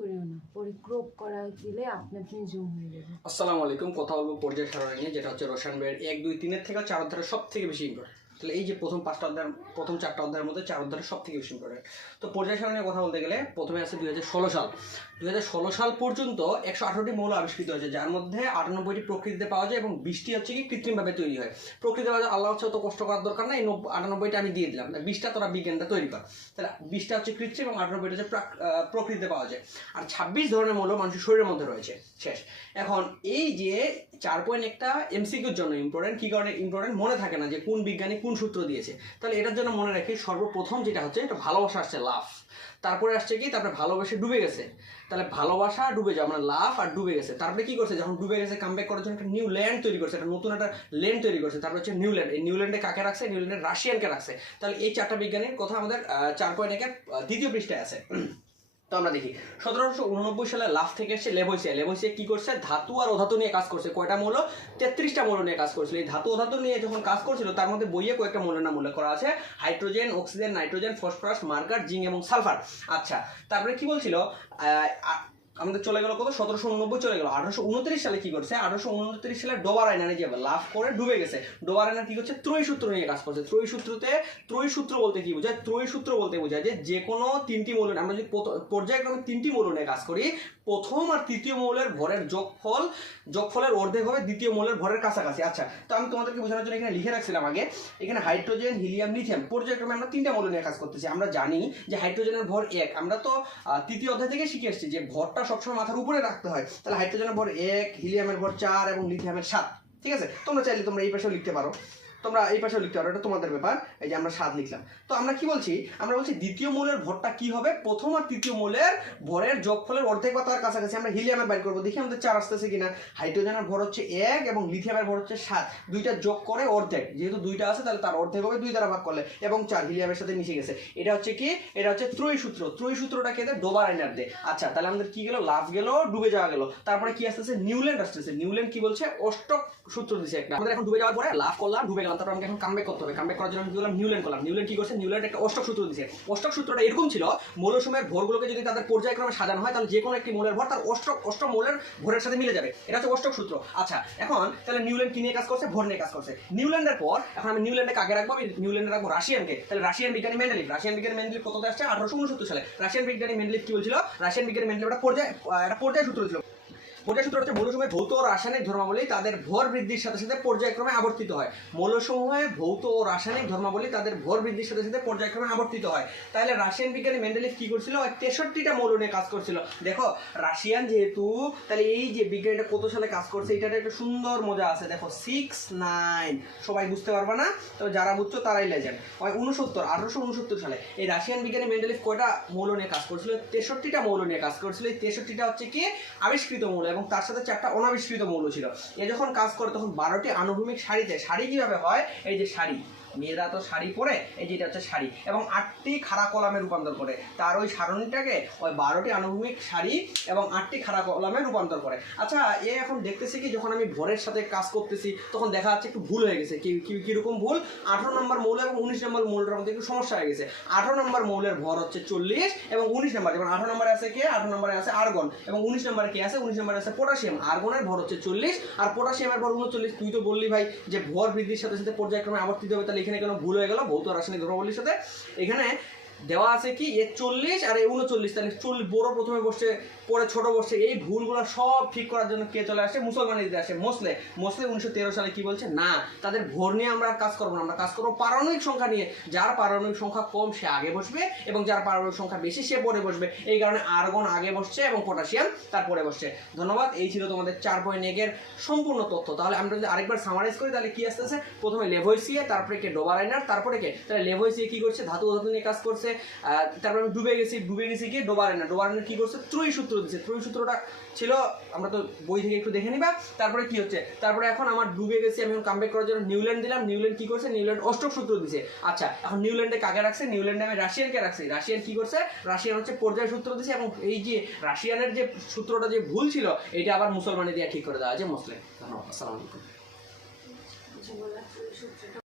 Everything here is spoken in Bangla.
করিও না, পরে ক্রপ করা দিলে আপনি জুম হয়ে যাবে। আসসালামু আলাইকুম। কথা বলবো পর্যায় সারণী নিয়ে, যেটা হচ্ছে রসায়ন বইয়ের 1, 2, 3 থেকে 4 অধ্যায়ের সব থেকে বেশি ইম্পর্টেন্ট। তাহলে এই যে প্রথম 5টা অধ্যায়, প্রথম 4টা অধ্যায়ের মধ্যে 4 অধ্যায়ের সব থেকে বেশি ইম্পর্টেন্ট। তো পর্যায় সারণী কথা বলতে গেলে প্রথমে আছে 2016 সাল। 2016 সাল পর্যন্ত 118টি মৌল আবিষ্কৃত হয়েছে, যার মধ্যে 98টি প্রকৃতিতে পাওয়া যায় এবং 20টি হচ্ছে কি কৃত্রিমভাবে তৈরি হয়। প্রকৃতিতে পাওয়া যায়, আল্লাহ হচ্ছে অত কষ্ট করার দরকার নাই, 98টা আমি দিয়ে দিলাম, 20টা তোরা বিজ্ঞানটা তৈরি কর। তাহলে 20টা হচ্ছে কৃত্রিম এবং 98টা হচ্ছে প্রকৃতিতে পাওয়া যায়। আর 26 ধরনের মৌল মানুষের শরীরের মধ্যে রয়েছে। শেষ। এখন এই যে 4 পয়েন্ট একটা এমসিকিউর জন্য ইম্পর্টেন্ট। কি কারণে ইম্পর্টেন্ট? মনে থাকে না যে কোন বিজ্ঞানী কোন সূত্র দিয়েছে। তাহলে এটার জন্য মনে রাখি, সর্বপ্রথম যেটা হচ্ছে, এটা ভালোবাসা আসছে লাভ, তারপরে আসছে কি, তারপরে ভালোবেসে ডুবে গেছে। তাহলে ভালোবাসা ডুবে যাওয়া মানে লাভ, আর ডুবে গেছে। তারপরে কি করছে, যখন ডুবে গেছে কামব্যাক করার জন্য একটা নিউ ল্যান্ড তৈরি করছে, একটা নতুন একটা ল্যান্ড তৈরি করছে। তারপরে হচ্ছে নিউল্যান্ড। এই নিউল্যান্ডে কাকে রাখছে? নিউল্যান্ডের রাশিয়ানকে রাখছে। তাহলে এই 4টা বিজ্ঞানীর কথা আমাদের 4.1 দ্বিতীয় পৃষ্ঠায় আছে। তো আমরা দেখি 1789 সালে লাভ থেকে এসছে লেভোইসিয়া। লেভোইসিয়া কি করছে? ধাতু আর অধাতু নিয়ে কাজ করছে। কয়টা মৌল? 33টা মৌল নিয়ে কাজ করছিল। এই ধাতু অধাতু নিয়ে যখন কাজ করছিল, তার মধ্যে বইয়ে কয়েকটা মৌলের নাম উল্লেখ করা আছে: হাইড্রোজেন, অক্সিজেন, নাইট্রোজেন, ফসফরাস, মার্গার, জিঙ্ক এবং সালফার। আচ্ছা, তারপরে কি বলছিল, আমাদের চলে গেল কত? 1789 চলে গেল। 1829 সালে কি করছে? 1829 সালে ডোবার আয়নারে যে লাভ করে ডুবে গেছে। ডোবার আয়নার কি করছে? ত্রয়ী সূত্র নিয়ে কাজ করছে। ত্রয়ী সূত্র বলতে কি বোঝায়? ত্রয়ী সূত্র বলতে বোঝায় যে কোনো 3টি মৌল, আমরা যদি পর্যায়ক্রমে 3টি মৌল নিয়ে কাজ করি, প্রথম আর তৃতীয় মৌলের ভরের যোগফলের অর্ধেক হবে দ্বিতীয় মৌলের ভরের কাছাকাছি। আচ্ছা, তো আমি তোমাদেরকে বোঝানোর জন্য এখানে লিখে রাখছিলাম আগে, এখানে হাইড্রোজেন, হিলিয়াম, লিথিয়াম পর্যায়ক্রমে আমরা 3টা মৌল নিয়ে কাজ করতেছি। আমরা জানি যে হাইড্রোজেনের ভর 1। আমরা তো তৃতীয় অধ্যায় থেকে শিখে এসেছি যে ভরটা সবসময় মাথার উপরে রাখতে হয়। তাহলে হাইড্রোজেনের ভর 1, হিলিয়ামের ভর 4 এবং লিথিয়ামের 7। ঠিক আছে, তোমরা চাইলে তোমরা এই পাশেও লিখতে পারো, এটা তোমাদের ব্যাপার। এই যে আমরা 7 লিখলাম। তো আমরা কি বলছি? আমরা বলছি দ্বিতীয় মৌলের ভরটা কি হবে? প্রথম আর তৃতীয় মৌলের ভরের যোগফলের অর্ধেক বা তার কাছাকাছি। আমরা হিলিয়ামের বাইর করবো, দেখি আমাদের 4 আসতেছে কিনা। হাইড্রোজেনের ভর হচ্ছে 1 এবং লিথিয়ামের ভর হচ্ছে 7। দুইটা যোগ করে অর্ধেক, যেহেতু 2টা আছে তাহলে তার অর্ধেক হবে 2 দ্বারা ভাগ করলে, এবং 4 হিলিয়ামের সাথে মিশে গেছে। এটা হচ্ছে কি? এটা হচ্ছে ত্রয়ী সূত্র। ত্রয়ী সূত্রটা কে দেয়? ডোবার আয়নার দেয়। আচ্ছা, তাহলে আমাদের কি গেল? লাভ গেল, ডুবে যাওয়া গেল। তারপরে কি আসতেছে? নিউল্যান্ড আসতেছে। নিউল্যান্ড কি বলছে? অষ্টক সূত্র দিছে একটা। আমাদের এখন ডুবে যাওয়ার পরে লাভ করলাম, ডুবে গেলাম, তারপর আমাকে এখন কামব্যাক করতে হবে। কামব্যাক করার জন্য কি করলাম? নিউল্যান্ড করলাম। নিউল্যান্ড কি করছে? নিউল্যান্ড একটা অষ্টক সূত্র দিছে। অষ্টক সূত্রটা এরকম ছিল, মৌলসমূহের ভরগুলোকে যদি তাদের পর্যায়ক্রমে সাজানো হয়, তাহলে যে কোনো একটি মৌলের ভর তার অষ্টম মৌলের ভরের সাথে মিলে যাবে। এটা হচ্ছে অষ্টক সূত্র। আচ্ছা, এখন তাহলে নিউল্যান্ড কি নিয়ে কাজ করছে? ভর নিয়ে কাজ করছে। নিউল্যান্ডের পর এখন আমি নিউল্যান্ডে কাকে রাখবো? আমি নিউল্যান্ডে রাখবো রাশিয়ানকে। তাহলে রাশিয়ান বিজ্ঞানী মেন্ডেলিভ। রাশিয়ান বিজ্ঞানী মেন্ডেলিভ কততে আসছে? 1869 সালে। রাশিয়ান বিজ্ঞানী মেন্ডেলিভ কি বলছিল? রাশিয়ান বিজ্ঞানী মেন্ডেলিভ একটা পর্যায় সূত্র ছিল। পর্যায় সূত্র হচ্ছে মৌলসমূহের ভৌত ও রাসায়নিক ধর্মাবলী তাদের ভর বৃদ্ধির সাথে সাথে পর্যায়ক্রমে আবর্তিত হয়। মৌলসমূহের ভৌত ও রাসায়নিক ধর্মাবলী তাদের ভর বৃদ্ধির সাথে সাথে পর্যায়ক্রমে আবর্তিত হয়। তাহলে রাশিয়ান বিজ্ঞানী মেন্ডেলিভ কি করছিল? 63টা মৌল নিয়ে কাজ করছিল। দেখো, রাশিয়ান যেহেতু, তাহলে এই যে বিজ্ঞানীটা কত সালে কাজ করছে, এটার একটা সুন্দর মজা আছে। দেখো 6-9, সবাই বুঝতে পারবে না, তবে যারা বুঝছো তারাই লেজেন্ড। 1869 সালে এই রাশিয়ান বিজ্ঞানী মেন্ডেলিভ কয়টা মৌল নিয়ে কাজ করছিল? 63টা মৌল নিয়ে কাজ করছিল। এই 63টা হচ্ছে কি? আবিষ্কৃত মৌল, এবং তার সাথে 4টা অনাবিষ্কৃত মৌল ছিল। এ যখন কাজ করে তখন 12টি আনুভূমিক সারিতে, সারি কিভাবে হয়? এই যে সারি, মেয়েরা তো শাড়ি পরে, এই যে এটা হচ্ছে শাড়ি, এবং 8টি খাড়া কলামে রূপান্তর করে। তার ওই সারণীটাকে ওই 12টি আনুভূমিক সারি এবং 8টি খাড়া কলামে রূপান্তর করে। আচ্ছা, এ এখন দেখতেছি কি, যখন আমি ভরের সাথে কাজ করতেছি তখন দেখা যাচ্ছে একটু ভুল হয়ে গেছে। কিরকম ভুল? 18 নম্বর মৌল এবং 19 নম্বর মৌলের মধ্যে একটু সমস্যা হয়ে গেছে। 18 নম্বর মৌলের ভর হচ্ছে 40 এবং 19 নম্বর, যেমন 18 নম্বরে আছে কে? 18 নম্বরে আছে আর্গন, এবং 19 নম্বরে কে আছে? 19 নম্বরে আছে পটাশিয়াম। আর্গনের ভর হচ্ছে 40 আর পটাশিয়ামের ভর 39। তুই তো বললি ভাই যে ভর বৃদ্ধির সাথে সাথে পর্যায়ক্রমে আবর্তিত হবে, তাহলে এখানে কেন ভুল হয়ে গেল? ভৌত রাসায়নিক ধর্মাবলীর সাথে এখানে দেওয়া আছে কি, এ 40 আর এ 39, তাহলে 40 বড় প্রথমে বসছে, পরে ছোট বসছে। এই ভুলগুলো সব ঠিক করার জন্য কে চলে আসে? মুসলমানি দিতে আসে মোসলে। 1913 সালে কি বলছে? না, তাদের ভর নিয়ে আমরা কাজ করবো না, আমরা কাজ করবো পারমাণবিক সংখ্যা নিয়ে। যার পারমাণবিক সংখ্যা কম সে আগে বসবে, এবং যার পারমাণবিক সংখ্যা বেশি সে পরে বসবে। এই কারণে আর্গন আগে বসছে এবং পটাশিয়াম তারপরে বসছে। ধন্যবাদ। এই ছিল তোমাদের 4.1 এর সম্পূর্ণ তথ্য। তাহলে আমরা যদি আরেকবার সামারাইজ করি, তাহলে কি আসতেছে? প্রথমে লেভোইসিয়া, তারপরে কে? ডোবার আয়নার, তারপরে কে? তাহলে লেভোইসিয়া কি করছে? ধাতু নিয়ে কাজ করছে। তারপরে আমি ডুবে গেছি কি? ডোবার আয়নার কি করছে? ত্রয়ী সূত্র দিচ্ছে। ত্রয়ী সূত্রটা ছিল, আমরা তো বই থেকে একটু দেখে নিবা। তারপরে কি হচ্ছে? তারপরে এখন আমার ডুবে গেছি, আমি এখন কামব্যাক করার জন্য নিউল্যান্ড দিলাম। নিউল্যান্ড কি করছে? নিউল্যান্ড অষ্টক সূত্র দিছে। আচ্ছা, এখন নিউল্যান্ডে কাকে রাখছে? নিউল্যান্ডে আমি রাশিয়ানকে রাখছি। রাশিয়ান কি করছে? রাশিয়ান হচ্ছে পর্যায় সূত্র দিছে, এবং এই যে রাশিয়ানের যে সূত্রটা যে ভুল ছিল, এটা আবার মুসলমানি দিয়ে ঠিক করে দেওয়া আছে মুসলিম। ধন্যবাদ। আসসালামু আলাইকুম।